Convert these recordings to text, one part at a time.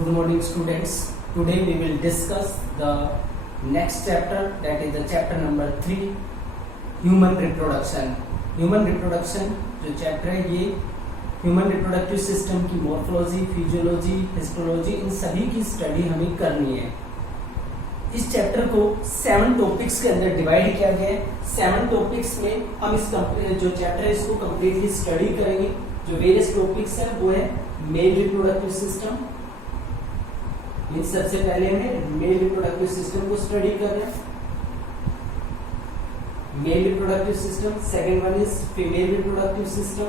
Good morning, students. Today we will discuss the next chapter, that is the chapter number 3, human reproduction. Human reproduction जो chapter है ये human reproductive system की morphology, physiology, histology इन सभी की study हमें करनी है। इस चैप्टर को 7 टॉपिक्स के अंदर डिवाइड किया गया है। 7 टॉपिक्स में हम इस जो चैप्टर है इसको कंप्लीटली स्टडी करेंगे। जो वेरियस टॉपिक्स है वो है मेल रिप्रोडक्टिव सिस्टम। सबसे पहले हमें मेल रिप्रोडक्टिव सिस्टम को स्टडी कर रहे हैं, male reproductive system. Second one is female reproductive system.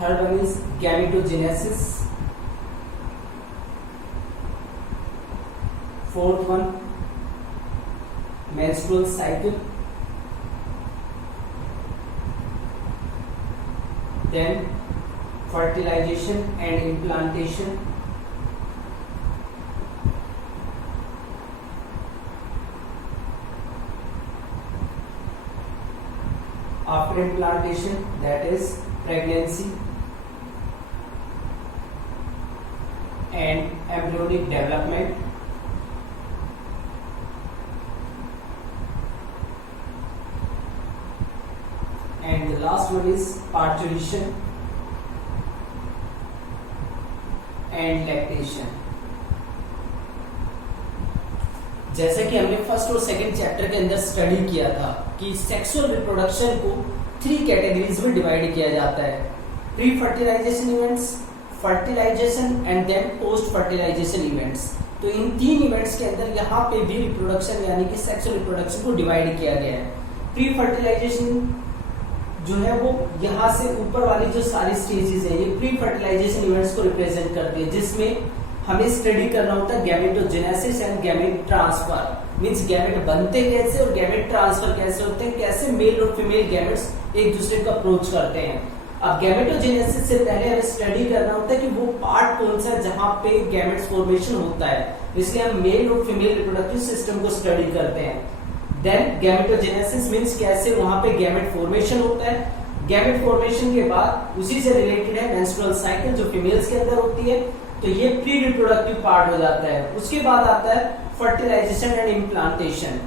Third one is gametogenesis. Fourth one menstrual cycle, then fertilization and implantation, after implantation that is pregnancy and embryonic development, and the last one is parturition and lactation। जैसे कि हमने first और second chapter के अंदर study किया था कि sexual reproduction को 3 कैटेगरीज में डिवाइड किया जाता है, pre fertilization events, fertilization and then post fertilization events. तो इन 3 इवेंट्स के अंदर यहाँ पे भी रिप्रोडक्शन यानी कि सेक्सुअल रिप्रोडक्शन को डिवाइड किया गया है। प्री फर्टिलाइजेशन जो है वो यहाँ से ऊपर वाली जो सारी स्टेजेस है ये प्री फर्टिलाइजेशन इवेंट्स को रिप्रेजेंट करती है, जिसमें हमें स्टडी करना होता है gametogenesis and gamete transfer. Means gamete बनते कैसे और गैमेट ट्रांसफर कैसे होते हैं, कैसे मेल और फीमेल गैमेट्स एक दूसरे को अप्रोच करते हैं। अब गैमेटोजेनेसिस से पहले हमें स्टडी करना होता है कि वो पार्ट कौन सा है जहां पे गैमेट्स फॉर्मेशन होता है, इसलिए हम मेल और फीमेल रिप्रोडक्टिव सिस्टम को स्टडी करते हैं। देन गैमेटोजेनेसिस मींस कैसे वहां पे गैमेट फॉर्मेशन होता है। गैमेट फॉर्मेशन के बाद उसी से रिलेटेड है मेंस्ट्रुअल साइकिल जो फीमेल्स के अंदर होती है, तो ये प्री रिप्रोडक्टिव पार्ट हो जाता है। उसके बाद आता है फर्टिलाइजेशन एंड इम्प्लांटेशन।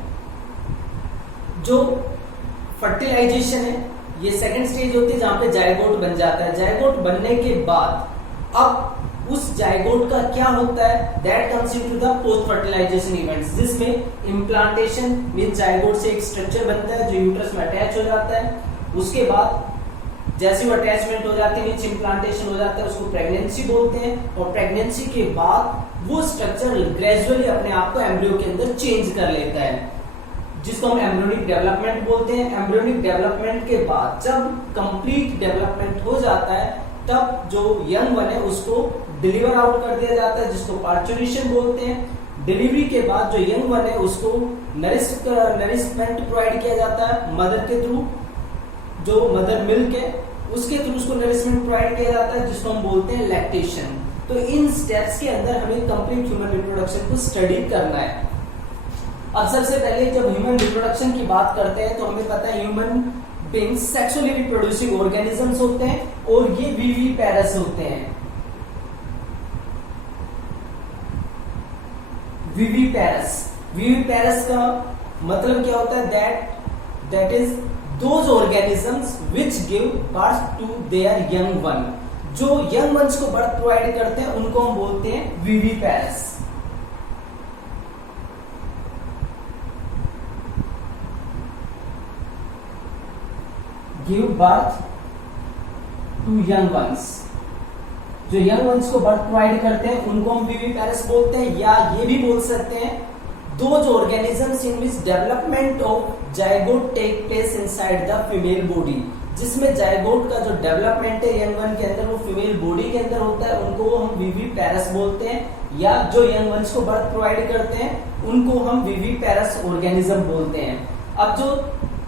जो फर्टिलाइजेशन है ये सेकंड स्टेज होती है जहां पे जायगोट बन जाता है। जायगोट बनने के बाद अब उस जायगोट का क्या होता है, that comes into the post fertilization events, जिसमें इम्प्लांटेशन मींस जायगोट से एक स्ट्रक्चर बनता है जो यूट्रस में अटैच हो जाता है। उसके बाद जैसे वो अटैचमेंट हो जाती है मींस इम्प्लांटेशन हो जाता है, उसको प्रेगनेंसी बोलते हैं। और प्रेगनेंसी के बाद वो स्ट्रक्चर ग्रेजुअली अपने आप को एम्ब्रियो के अंदर चेंज कर लेता है, जिसको हम एम्ब्रियोनिक डेवलपमेंट बोलते हैं। एम्ब्रियोनिक डेवलपमेंट के बाद जब कंप्लीट डेवलपमेंट हो जाता है तब जो यंग वन है उसको डिलीवर आउट कर दिया जाता है, जिसको पार्चुरेशन बोलते हैं। डिलीवरी के बाद जो यंग वन है उसको नरिशमेंट प्रोवाइड किया जाता है मदर के थ्रू, जो मदर मिल्क है उसके थ्रू उसको नरिशमेंट प्रोवाइड किया जाता है, जिसको हम बोलते हैं लैक्टेशन। तो इन स्टेप्स के अंदर हमें कंप्लीट ह्यूमन रिप्रोडक्शन को स्टडी करना है। अब सबसे पहले जब ह्यूमन रिप्रोडक्शन की बात करते हैं तो हमें पता है human beings sexually reproducing organisms होते हैं और ये विविपेरस होते हैं। विविपेरस का मतलब क्या होता है, that is those organisms which give birth to their young one. जो यंग वंस को बर्थ प्रोवाइड करते हैं उनको हम बोलते हैं विविपेरस। Give birth to young ones, जो यंग वंस को बर्थ प्रोवाइड करते हैं उनको हम विविपेरस बोलते हैं। या ये भी बोल सकते हैं those organisms in which development of zygote take place inside the female body, जिसमें जायगोट का जो डेवलपमेंट है यंग वन के अंदर वो फीमेल बॉडी के अंदर होता है, उनको हम विविपेरस बोलते हैं। या जो यंग वंस को बर्थ प्रोवाइड करते हैं उनको हम विविपेरस ऑर्गेनिज्म बोलते हैं। अब जो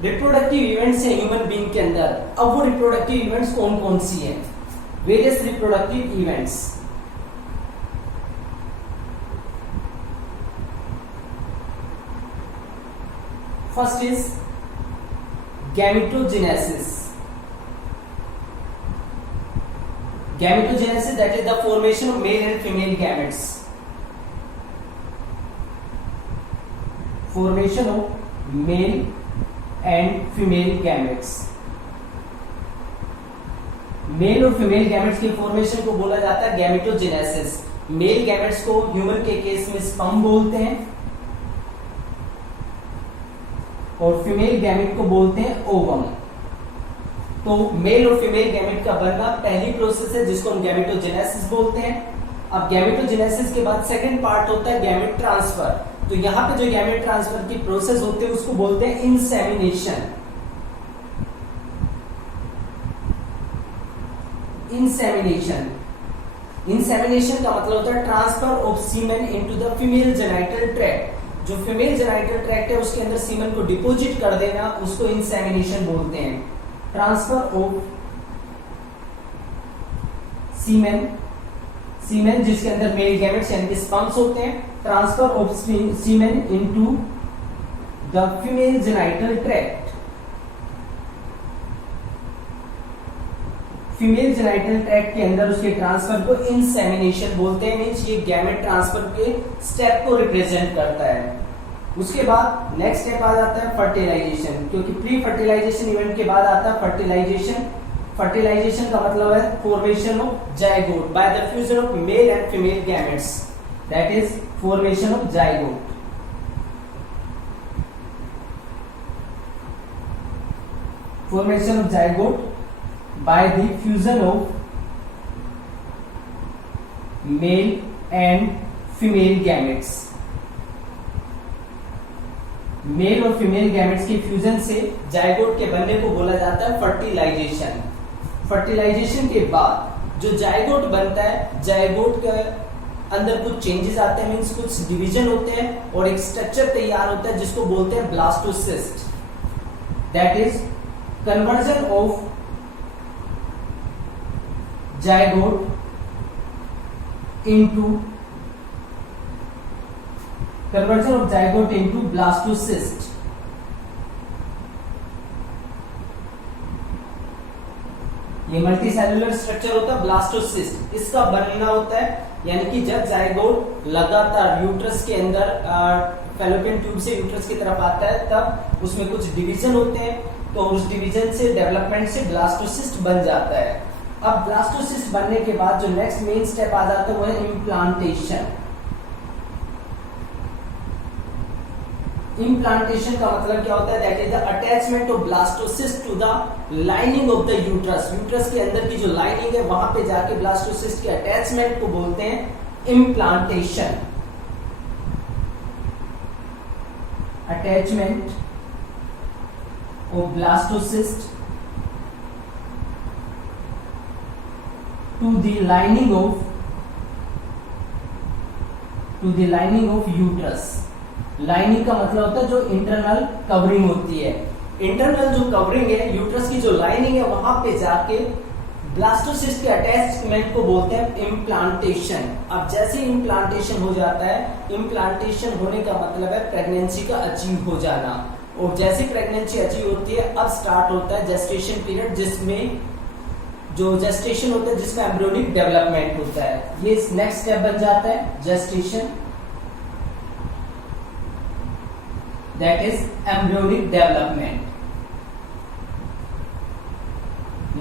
रिप्रोडक्टिव इवेंट्स हैं ह्यूमन बीइंग के अंदर, अब वो रिप्रोडक्टिव इवेंट्स कौन कौन सी हैं? Various reproductive events. First is gametogenesis. Gametogenesis, that is the formation of male and female gametes. Formation of male and female gametes. Male और फीमेल गैमेट्स के फॉर्मेशन को बोला जाता है गैमेटोजेनेसिस. मेल गैमेट्स को ह्यूमन के केस में sperm बोलते हैं और फीमेल गैमेट को बोलते हैं ओवम. तो मेल और फीमेल गैमेट का बनना पहली प्रोसेस है जिसको हम गैमेटोजेनेसिस बोलते हैं. अब गैमेटोजेनेसिस के बाद सेकंड पार्ट होता है गैमेट ट्रांसफर. तो यहां पे जो गैमेट ट्रांसफर की प्रोसेस होती है उसको बोलते हैं इंसेमिनेशन. इंसेमिनेशन इंसेमिनेशन का मतलब होता है transfer of semen into the female genital tract. जो फीमेल जेनाइटल ट्रैक्ट है उसके अंदर सीमेन को डिपॉजिट कर देना उसको इंसेमिनेशन बोलते हैं. ट्रांसफर ऑफ सीमेन जिसके अंदर मेल गैमेट्स यानी कि स्पर्म्स होते हैं. Transfer of semen into the female genital tract. Female genital tract के अंदर उसके ट्रांसफर को इंसेमिनेशन बोलते हैं. मींस ये गैमेट ट्रांसफर के स्टेप को रिप्रेजेंट करता है. उसके बाद नेक्स्ट स्टेप आ जाता है फर्टिलाइजेशन, क्योंकि प्री फर्टिलाइजेशन इवेंट के बाद आता है फर्टिलाइजेशन. फर्टिलाइजेशन का मतलब है formation of zygote by the fusion of male and female gametes. That is formation of zygote. Formation of zygote by the fusion of male and female gametes. Male और female gametes के fusion से zygote के बनने को बोला जाता है fertilisation. Fertilisation के बाद जो जाइगोट बनता है, जाइगोट के अंदर कुछ चेंजेस आते हैं, मींस कुछ डिवीजन होते हैं और एक स्ट्रक्चर तैयार होता है जिसको बोलते हैं blastocyst. That is conversion of zygote into conversion of zygote into blastocyst. ये मल्टी सेलुलर स्ट्रक्चर होता है ब्लास्टोसिस्ट. इसका बनना होता है यानी कि जब जाइगोट लगातार यूट्रस के अंदर फैलोपियन ट्यूब से यूट्रस की तरफ आता है तब उसमें कुछ डिवीजन होते हैं. तो उस डिवीजन से डेवलपमेंट से ब्लास्टोसिस्ट बन जाता है. अब ब्लास्टोसिस्ट बनने के बाद जो नेक्स्ट मेन स्टेप आ जाता है वो है इम्प्लांटेशन. इम्प्लांटेशन का मतलब क्या होता है? That is the attachment of blastocyst to the lining of the uterus. Uterus के अंदर की जो लाइनिंग है वहां पे जाके ब्लास्टोसिस्ट के अटैचमेंट को बोलते हैं implantation. Attachment of blastocyst to the lining of uterus. Lining का मतलब होता है जो इंटरनल कवरिंग होती है. इंटरनल जो कवरिंग है यूट्रस की जो लाइनिंग है वहां पे जाके ब्लास्टोसिस्ट के अटैचमेंट को बोलते हैं इम्प्लांटेशन. अब जैसे इम्प्लांटेशन हो जाता है, इम्प्लांटेशन होने का मतलब है प्रेगनेंसी का अचीव हो जाना. और जैसे प्रेगनेंसी अचीव होती है अब स्टार्ट होता है जेस्टेशन पीरियड, जिसमें जो जेस्टेशन होता है जिसमें एम्ब्रियोनिक डेवलपमेंट होता है. ये नेक्स्ट स्टेप बन जाता है gestation. That is embryonic development.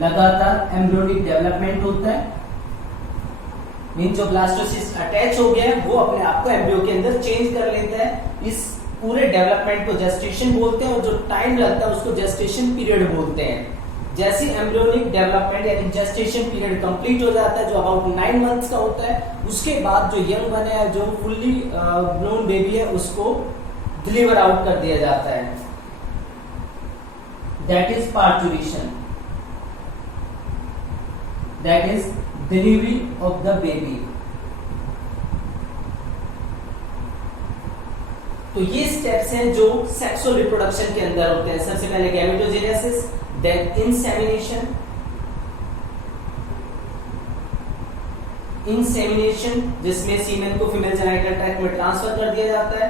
लगातार एम्ब्रियोनिक डेवलपमेंट होता है. मीन जो ब्लास्टोसिस्ट अटैच हो गया है वो अपने आप को एम्ब्रियो के अंदर चेंज कर लेता है. इस पूरे डेवलपमेंट को जेस्टेशन बोलते हैं और जो टाइम लगता है उसको जेस्टेशन पीरियड बोलते हैं. जैसे एम्ब्रियोनिक डेवलपमेंट यानी जेस्टेशन पीरियड कंप्लीट हो जाता है जो अबाउट 9 मंथ्स का होता है, उसके बाद जो यंग बने है, जो फुल्ली ग्रोन बेबी है, उसको डिलीवर आउट कर दिया जाता है. That is parturition. That is delivery of the baby. तो ये स्टेप्स हैं जो सेक्सुअल रिप्रोडक्शन के अंदर होते हैं. सबसे पहले गैमेटोजेनेसिस, then insemination जिसमें सीमेन को फीमेल जेनाइटल ट्रैक्ट में ट्रांसफर कर दिया जाता है.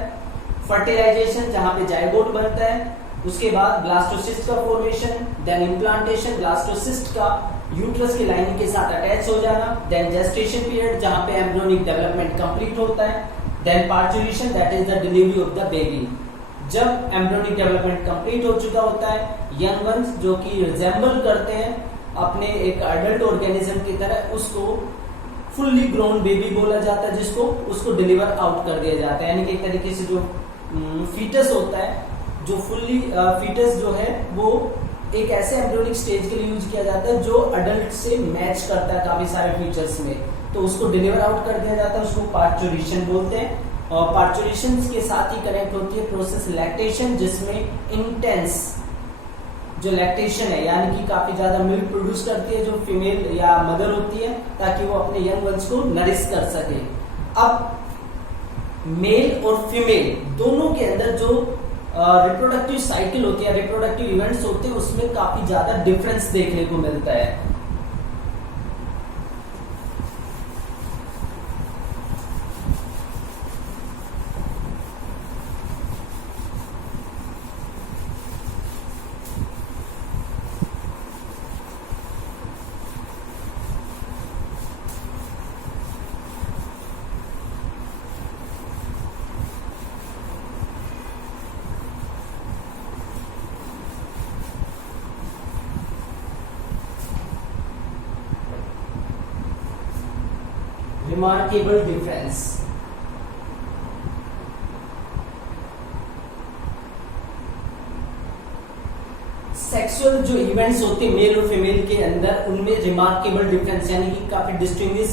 फर्टिलाइजेशन जहां पे जाइगोट बनता है, उसके बाद ब्लास्टोसिस्ट का फॉर्मेशन, देन इम्प्लांटेशन, ब्लास्टोसिस्ट का यूट्रस की लाइनिंग के साथ अटैच हो जाना, देन जेस्टेशन पीरियड जहां पे एम्ब्रियोनिक डेवलपमेंट कंप्लीट होता है, then parturition that is the delivery of the baby. जब एम्ब्रियोनिक डेवलपमेंट कंप्लीट हो चुका होता है, यंग वंस जो कि रिजेंबल करते हैं अपने एक एडल्ट ऑर्गेनिज्म की तरह, उसको फुल्ली ग्रोन बेबी बोला जाता है, जिसको उसको डिलीवर आउट कर दिया जाता है। यानी कि एक तरीके से जो फीटस होता है, जो फुल्ली फीटस जो है वो एक ऐसे एम्ब्रियोनिक स्टेज के लिए यूज किया जाता है जो अडल्ट से मैच करता है काफी सारे फीचर्स में, तो उसको डिलीवर आउट कर दिया जाता है, उसको पार्चुरेशन बोलते हैं। और पार्चुरेशन के साथ ही कनेक्ट होती है प्रोसेस लैक्टेशन, जिसमें इंटेंस जो लैक्टेशन है यानी कि काफी ज्यादा मिल्क प्रोड्यूस करती है जो फीमेल या मदर होती है, ताकि वो अपने यंग वंस को नरिश कर सके। अब मेल और फीमेल दोनों के अंदर जो रिप्रोडक्टिव साइकिल होती है, रिप्रोडक्टिव इवेंट्स होते हैं, उसमें काफी ज्यादा डिफरेंस देखने को मिलता है। Remarkable difference. सेक्सुअल जो इवेंट्स होते हैं मेल और फीमेल के अंदर, उनमें रिमार्केबल डिफरेंस यानी कि काफी डिस्टिंग्विश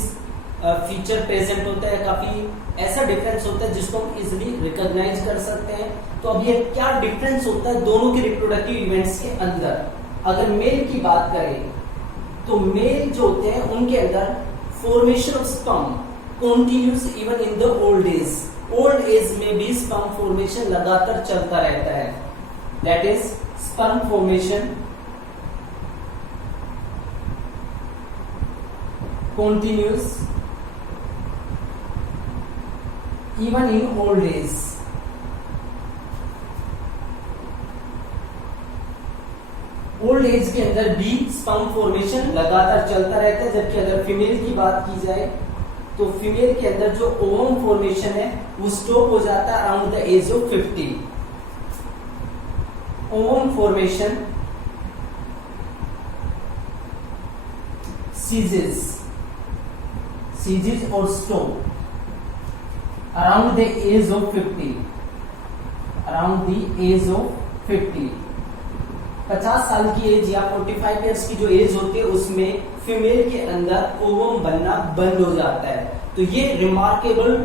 फीचर प्रेजेंट होता है, काफी ऐसा डिफरेंस होता है जिसको हम इजिली रिकॉग्नाइज कर सकते हैं। तो अब ये क्या डिफरेंस होता है दोनों के रिप्रोडक्टिव इवेंट्स के अंदर? अगर मेल की बात करें तो मेल जो होते हैं उनके अंदर formation of sperm continues even in the old age. Old age में भी स्पर्म फॉर्मेशन लगातार चलता रहता है, that is sperm formation continues even in old age. Old age के अंदर भी स्पर्म फॉर्मेशन लगातार चलता रहता है। जबकि अगर फीमेल की बात की जाए तो फीमेल के अंदर जो ओवम फॉर्मेशन है वो स्टॉप हो जाता है around the age of 50। Ovum formation ceases और stop around the age of 50, around the age of 50। 50 साल की एज या 45 इयर्स की जो एज होती है उसमें फीमेल के अंदर ओवम बनना बंद हो जाता है। तो ये रिमार्केबल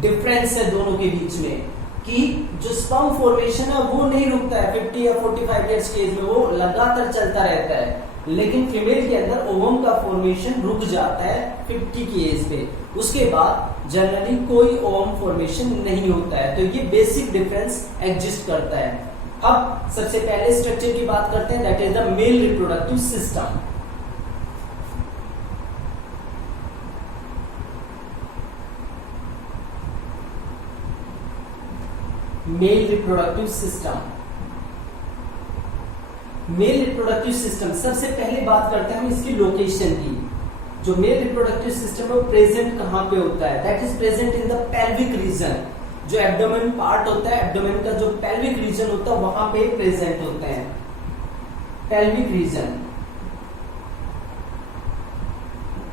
डिफरेंस है दोनों के बीच में कि जो स्पर्म फॉर्मेशन है वो नहीं रुकता है 50 या 45 इयर्स की एज में, वो लगातार चलता रहता है। लेकिन फीमेल के अंदर ओवम का फॉर्मेशन रुक जाता है 50 की एज पे, उसके बाद जनरली कोई ओवम फॉर्मेशन नहीं होता है। तो ये बेसिक डिफरेंस एग्जिस्ट करता है। अब सबसे पहले स्ट्रक्चर की बात करते हैं, that is the male reproductive system. Male reproductive system, male reproductive system सबसे पहले बात करते हैं हम इसकी लोकेशन की। जो मेल रिप्रोडक्टिव सिस्टम है प्रेजेंट कहां पे होता है? That is present in the pelvic region. जो एब्डोमेन पार्ट होता है, एब्डोमेन का जो पेल्विक रीजन होता है वहां पे प्रेजेंट होते हैं। पेल्विक रीजन,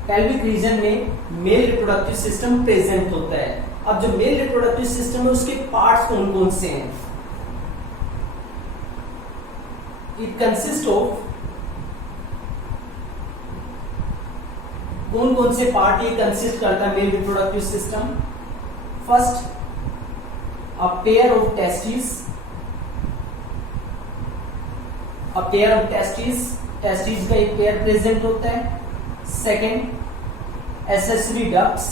पेल्विक रीजन में मेल रिप्रोडक्टिव सिस्टम प्रेजेंट होता है। अब जो मेल रिप्रोडक्टिव सिस्टम है उसके पार्ट्स कौन कौन से हैं? इट कंसिस्ट ऑफ, कौन कौन से पार्ट ये कंसिस्ट करता है male reproductive system? First, a pair of testes, a pair of testes, testes का एक पेयर प्रेजेंट होता है। Second, accessory ducts,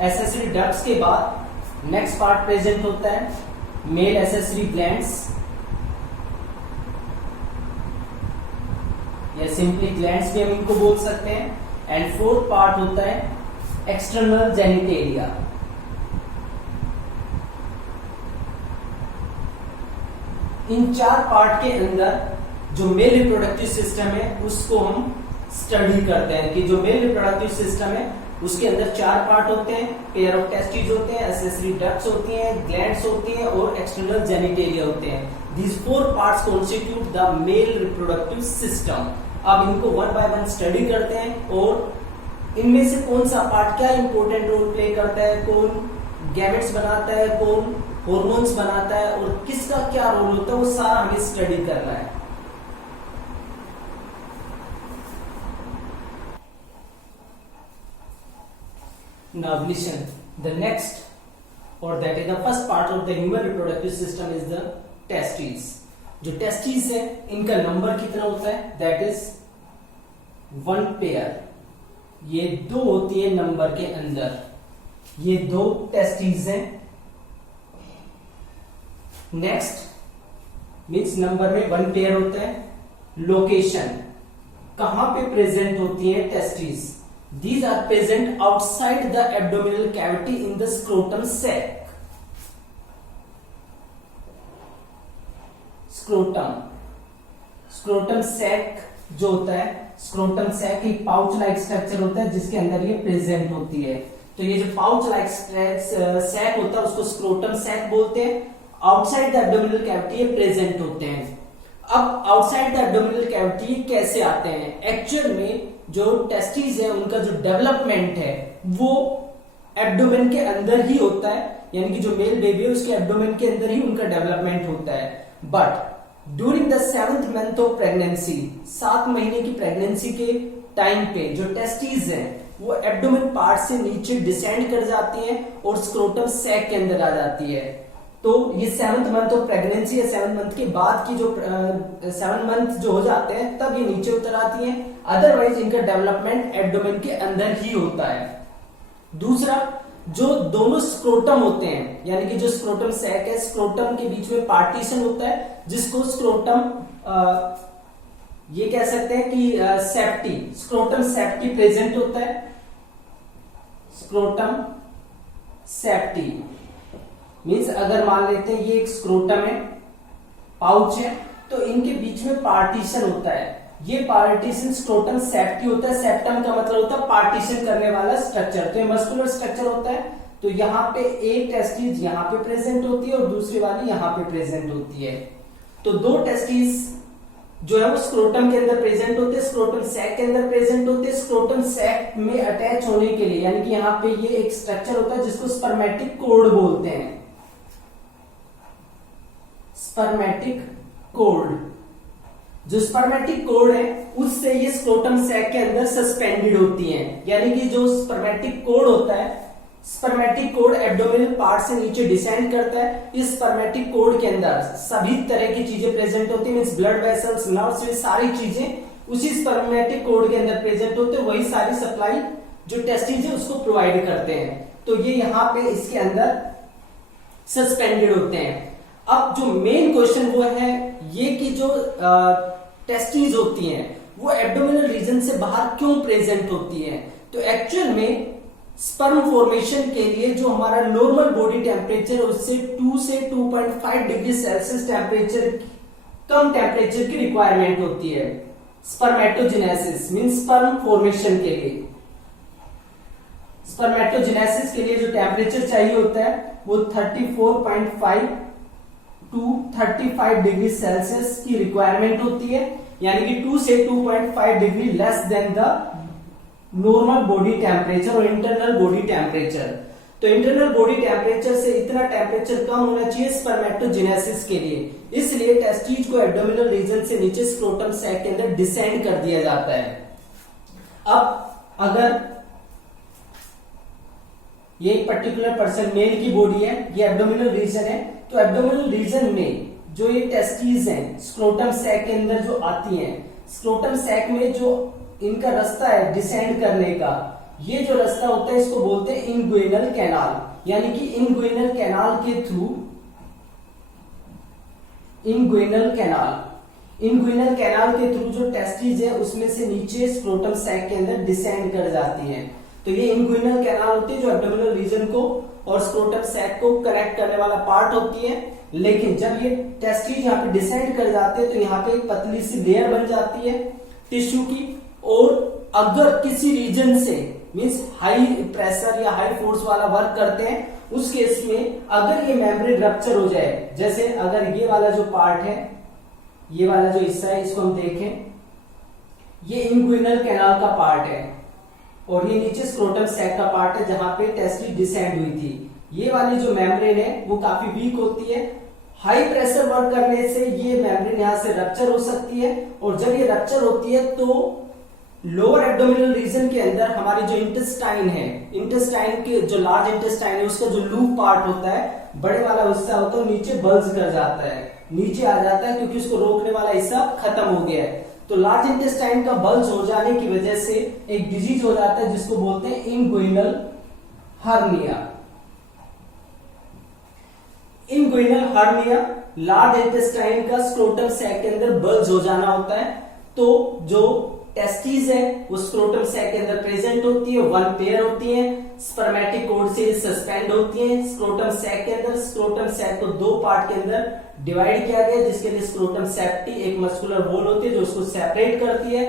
accessory ducts के बाद नेक्स्ट पार्ट प्रेजेंट होता है मेल accessory glands या सिंपली ग्लैंड्स भी हम इनको बोल सकते हैं। एंड फोर्थ पार्ट होता है एक्सटर्नल जेनिटेलिया। इन 4 पार्ट के अंदर जो मेल रिप्रोडक्टिव सिस्टम है उसको हम स्टडी करते हैं कि जो मेल रिप्रोडक्टिव सिस्टम है उसके अंदर 4 पार्ट होते हैं, पेयर ऑफ टेस्टिस होते हैं, एक्सेसरी डक्ट्स होती हैं, ग्लैंड्स होती हैं और एक्सटर्नल जेनिटेलिया होते हैं। These 4 parts constitute the male reproductive system। अब इनको वन बाय वन स्टडी करते हैं और इनमें से कौन सा पार्ट क्या इंपॉर्टेंट रोल प्ले करता है, कौन गैमेट्स बनाता है, कौन हॉर्मोन्स बनाता है और किसका क्या रोल होता है, वो सारा हमें स्टडी करना है। Now listen, the next or that is the first part of the human reproductive system is the testes। जो टेस्टिस है इनका नंबर कितना होता है, दैट इज 1 पेयर। ये 2 होती है नंबर के अंदर, ये 2 टेस्टिस हैं। नेक्स्ट मीन्स नंबर में 1 पेयर होता है। लोकेशन कहां पे प्रेजेंट होती है testis, these are present outside the abdominal cavity in the scrotum sac। Scrotum sac जो होता है, स्क्रोटम सैक एक पाउच लाइक स्ट्रक्चर होता है जिसके अंदर ये प्रेजेंट होती है। तो ये जो पाउच लाइक सैक होता है उसको स्क्रोटम सैक बोलते हैं। आउटसाइड द एब्डोमिनल कैविटी ये प्रेजेंट होते हैं। अब आउटसाइड द एब्डोमिनल कैविटी कैसे आते हैं, एक्चुअल में जो टेस्टिस है उनका जो डेवलपमेंट है वो एब्डोमेन के अंदर ही होता है, यानी कि जो मेल बेबी है उसके एब्डोमेन के अंदर ही उनका डेवलपमेंट होता है। But during the 7th month of pregnancy, 7 महीने की प्रेगनेंसी के टाइम पे जो टेस्टिस है वो एब्डोमेन पार्ट से नीचे डिसेंड कर जाती है और स्क्रोटम सैक के अंदर आ जाती है। तो ये 7th मंथ ऑफ प्रेगनेंसी या 7 मंथ के बाद की जो 7 मंथ जो हो जाते हैं तब ये नीचे उतर आती हैं, अदरवाइज इनका डेवलपमेंट एब्डोमेन के अंदर ही होता है। दूसरा, जो दोनों स्क्रोटम होते हैं, यानी कि जो स्क्रोटम सैक है, स्क्रोटम के बीच में पार्टीशन होता है जिसको स्क्रोटम ये कह सकते हैं कि सेप्टी, स्क्रोटम सेप्टी प्रेजेंट होता है। स्क्रोटम सेप्टी मीन्स अगर मान लेते हैं ये एक स्क्रोटम है, पाउच है, तो इनके बीच में पार्टीशन होता है। ये पार्टीशन स्क्रोटम सेप्टी होता है। सेप्टम का मतलब होता है पार्टीशन करने वाला स्ट्रक्चर। तो ये मस्कुलर स्ट्रक्चर होता है। तो यहाँ पे एक टेस्टिस यहाँ पे प्रेजेंट होती है और दूसरी वाली यहाँ पे प्रेजेंट होती है। तो 2 टेस्टिस जो है वो स्क्रोटम के अंदर प्रेजेंट होते हैं, स्क्रोटम सैक के अंदर प्रेजेंट होते हैं। स्क्रोटम सैक में अटैच होने के लिए, यानी कि यहाँ पे ये एक स्ट्रक्चर होता है जिसको स्पर्मेटिक कोर्ड बोलते हैं। स्पर्मेटिक कोर्ड, जो स्पर्मेटिक कोर्ड है उससे ये स्क्रोटम सैक के अंदर सस्पेंडेड होती हैं। यानी कि जो स्पर्मेटिक कोर्ड होता है, स्पर्मेटिक कोर्ड एब्डोमिनल पार्ट से नीचे डिसेंड करता है। इस स्पर्मेटिक कोर्ड के अंदर सभी तरह की चीजें प्रेजेंट होती है, मींस ब्लड वेसल्स, नर्व्स, ये सारी चीजें उसी स्पर्मेटिक कोर्ड के अंदर प्रेजेंट होते हैं। वही सारी सप्लाई जो टेस्टिस है उसको प्रोवाइड करते हैं। तो ये यहाँ पे इसके अंदर सस्पेंडेड होते हैं। अब जो मेन क्वेश्चन वो है ये कि जो टेस्टिस होती हैं वो एब्डोमिनल रीजन से बाहर क्यों प्रेजेंट होती हैं। तो एक्चुअल में स्पर्म फॉर्मेशन के लिए जो हमारा नॉर्मल बॉडी टेम्परेचर है उससे 2 से 2.5 डिग्री सेल्सियस टेम्परेचर, कम टेम्परेचर की रिक्वायरमेंट होती है स्पर्मेटोजेनेसिस मींस स्पर्म फॉर्मेशन के लिए। स्पर्मेटोजेनेसिस के लिए जो टेम्परेचर चाहिए होता है वो 34.5 टू 35 डिग्री सेल्सियस की रिक्वायरमेंट होती है, यानी कि 2 से 2.5 degree less than the normal body temperature और इंटरनल बॉडी टेम्परेचर। तो इंटरनल बॉडी टेम्परेचर से इतना टेम्परेचर कम होना चाहिए स्पर्मेटोजेनेसिस के लिए। इसलिए टेस्टिस को एब्डोमिनल रीजन से नीचे स्क्रोटम सैक के अंदर डिसेंड कर दिया जाता है। अब अगर ये एक पर्टिकुलर पर्सन मेल की बॉडी है, ये एब्डोमिनल रीजन है, तो एब्डोमिनल रीजन में जो ये टेस्टिस हैं स्क्रोटम सैक के अंदर जो आती हैं, स्क्रोटम सैक में जो इनका रास्ता है डिसेंड करने का, ये जो रास्ता होता है इसको बोलते हैं इंगुइनल कैनाल। यानी कि इंगुइनल कैनाल के थ्रू, इंगुइनल कैनाल के थ्रू जो टेस्टिस है उसमें से नीचे स्क्रोटम सैक के अंदर डिसेंड कर जाती है। तो ये इंग्विनल कैनाल होती है जो एब्डोमिनल रीजन को और स्क्रोटम सैक को कनेक्ट करने वाला पार्ट होती है। लेकिन जब ये टेस्टिज यहाँ पे डिसेंड कर जाते हैं तो यहाँ पे एक पतली सी लेयर बन जाती है टिश्यू की, और अगर किसी रीजन से मींस हाई प्रेशर या हाई फोर्स वाला वर्क करते हैं उस केस में अगर ये मेम्ब्रेन रप्चर हो जाए, जैसे अगर ये वाला जो पार्ट है, ये वाला जो हिस्सा है इसको हम देखें, ये इंग्विनल कैनाल का पार्ट है और ये नीचे स्क्रोटम सैक का पार्ट है जहां पे टेस्टिज डिसेंड हुई थी। ये वाली जो मेम्ब्रेन है वो काफी वीक होती है, हाई प्रेशर वर्क करने से ये मेम्ब्रेन यहां से रप्चर हो सकती है, और जब ये रप्चर होती है तो लोअर एब्डोमिनल रीजन के अंदर हमारी जो इंटेस्टाइन है, इंटेस्टाइन के जो लार्ज इंटेस्टाइन है उसका जो लूप पार्ट होता है, बड़े वाला हिस्सा होता है, नीचे बल्ज कर जाता है, नीचे आ जाता है क्योंकि उसको रोकने वाला हिस्सा खत्म हो गया है। तो लार्ज इंटेस्टाइन का बल्ज हो जाने की वजह से एक डिजीज हो जाता है जिसको बोलते हैं inguinal hernia. Inguinal hernia large intestine का स्क्रोटम सैक के अंदर बल्ज हो जाना होता है। तो जो टेस्टिस है वो स्क्रोटम सैक के अंदर प्रेजेंट होती है, वन पेयर होती है, स्पर्मेटिक कोड से सस्पेंड होती है स्क्रोटम सैक के अंदर। स्क्रोटम सैक को दो पार्ट के अंदर डिवाइड किया गया जिसके लिए स्क्रोटम सेप्टी एक मस्कुलर वॉल होती है जो उसको सेपरेट करती है।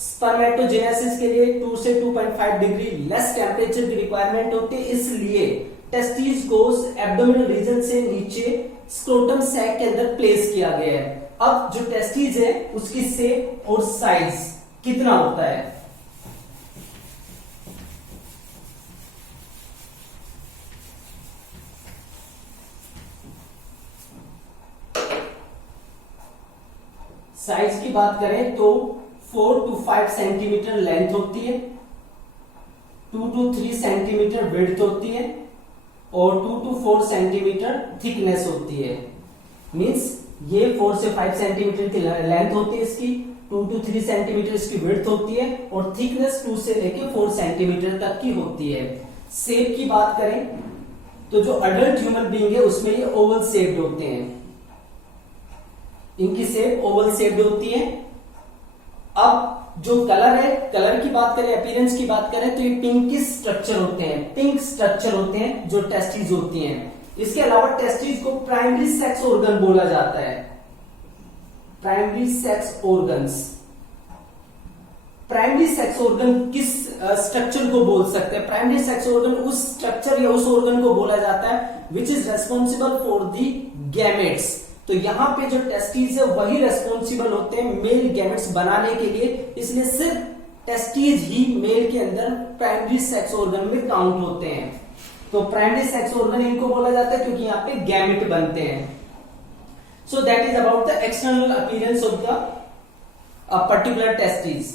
स्पर्मेटोजेनेसिस के लिए 2 से 2.5 डिग्री लेस टेम्परेचर की रिक्वायरमेंट होती है, इसलिए टेस्टिस को एब्डोमिनल रीजन से नीचे स्क्रोटम सैक के अंदर प्लेस किया गया है। अब जो टेस्टिस है उसकी शेप और साइज कितना होता है, साइज की बात करें तो 4 to 5 सेंटीमीटर लेंथ होती है, 2 to 3 सेंटीमीटर विड्थ होती है और 2 to 4 सेंटीमीटर थिकनेस होती है। मींस ये 4 से 5 सेंटीमीटर की लेंथ होती है इसकी, 2 to 3 सेंटीमीटर इसकी विड्थ होती है और थिकनेस 2 से लेके 4 सेंटीमीटर तक की होती है। शेप की बात करें तो जो अडल्ट ह्यूमन बीइंग है उसमें ये ओवल शेप्ड होते हैं, इनकी शेप ओवल शेप्ड होती है। अब जो कलर है, कलर की बात करें, अपीयरेंस की बात करें तो ये पिंकिश स्ट्रक्चर होते हैं, पिंक स्ट्रक्चर होते हैं जो टेस्टिस होती हैं। इसके अलावा टेस्टिस को प्राइमरी सेक्स ऑर्गन बोला जाता है, primary sex organs. Primary sex organ किस स्ट्रक्चर को बोल सकते हैं? प्राइमरी सेक्स ऑर्गन उस स्ट्रक्चर या उस ऑर्गन को बोला जाता है which is responsible for the gametes. तो यहाँ पे जो टेस्टिस है वही रेस्पॉन्सिबल होते हैं मेल गैमेट्स बनाने के लिए, इसलिए सिर्फ टेस्टिस ही मेल के अंदर प्राइमरी सेक्स ऑर्गन में काउंट होते हैं। तो प्राइमरी सेक्स ऑर्गन इनको बोला जाता है क्योंकि यहाँ पे गैमेट बनते हैं। So that is about the external appearance of the particular testis.